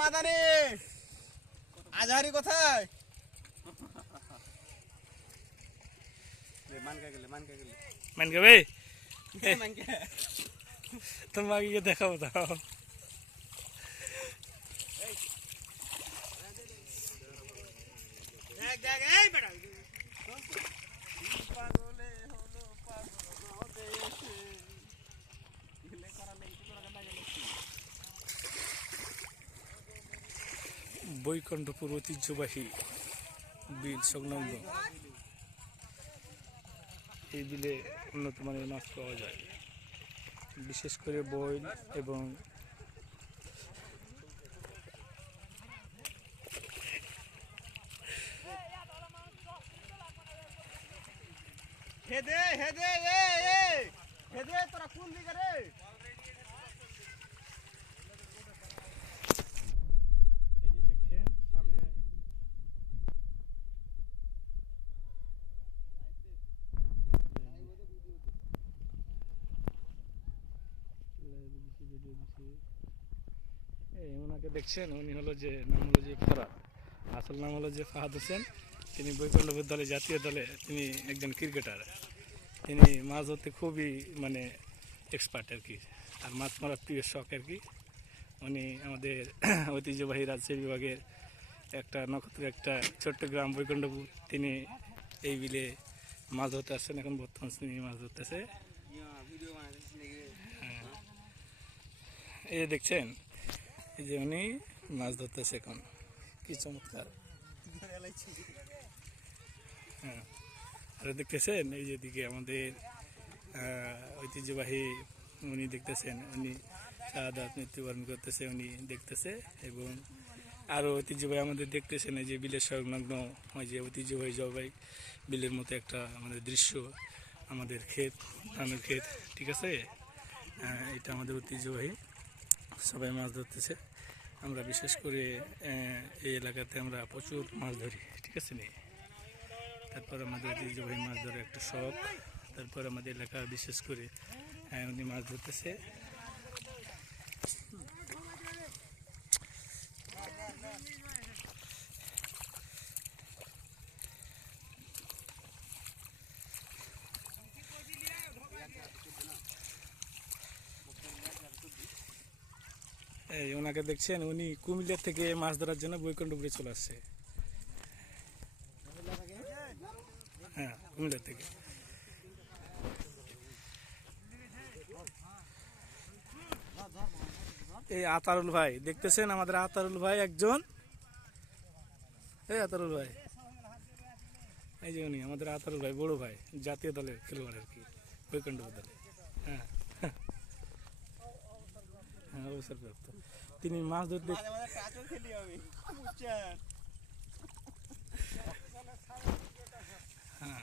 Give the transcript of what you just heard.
মাদানি আজহারি কোথায়? মানকে ভাই তোমার গিয়ে দেখাবো দাও। বৈকুণ্ঠপুর ঐতিহ্যবাহী বিল সংলগ্ন এই বিলে উন্নত মানের মাছ পাওয়া যায়, বিশেষ করে বৈল এবং হেদে তোরা কোন দিকে রে? ওনাকে দেখছেন, উনি হলো যে নাম হলো যে ফারাদ, আসল নাম হলো যে ফাহাদ হোসেন। তিনি বৈকুণ্ঠপুর দলে, জাতীয় দলে তিনি একজন ক্রিকেটার। তিনি মাছ ধরতে খুবই মানে এক্সপার্ট আর কি, আর মাছ মারার প্রিয় শখ আর কি। উনি আমাদের ঐতিহ্যবাহী রাজশাহী বিভাগের একটা নক্ষত্র, একটা ছোট্ট গ্রাম বৈকুণ্ঠপুর, তিনি এই বিলে মাছ ধরতে আসছেন। এখন বর্তমান তিনি মাছ ধরতেছে। হ্যাঁ, এই যে দেখছেন, এই যে উনি মাছ ধরতেছে এখন, কি চমৎকার। হ্যাঁ, আর দেখতেছেন এই যে দিকে আমাদের ঐতিহ্যবাহী উনি দেখতেছেন, উনি শাহাদাত মৃত্যুবরণ করতেছে, উনি দেখতেছে। এবং আরও ঐতিহ্যবাহী আমাদের দেখতেছেন এই যে বিলের সংলগ্ন ওই যে ঐতিহ্যবাহী জলবায়ু বিলের মতো একটা আমাদের দৃশ্য, আমাদের ক্ষেত, ধানের ক্ষেত, ঠিক আছে। এটা আমাদের ঐতিহ্যবাহী, সবাই মাছ ধরতেছে। আমরা বিশেষ করে এই এলাকাতে আমরা প্রচুর মাছ ধরি, ঠিক আছে নি। তারপর আমাদের ঐতিহ্যবাহী মাছ ধরার একটা শখ। তারপর আমাদের এলাকা বিশেষ করে উনি মাছ ধরতেছে। এই ওনাকে দেখছেন, উনি কুমিল্লা থেকে মাছ ধরার জন্য বৈকুণ্ঠপুরে চলে আসছে। হ্যাঁ, কুমিল্লা থেকে। এই আতারুল ভাই দেখতেছেন, আমাদের আতারুল ভাই একজন, এই আতারুল ভাই, এই যে উনি আমাদের আতারুল ভাই, বড় ভাই, জাতীয় দলের খেলোয়াড় আর কি, বৈকুণ্ঠপুর দলে। হ্যাঁ হ্যাঁ, অবসরপ্রাপ্ত। তিনি মাছ ধরতে হ্যাঁ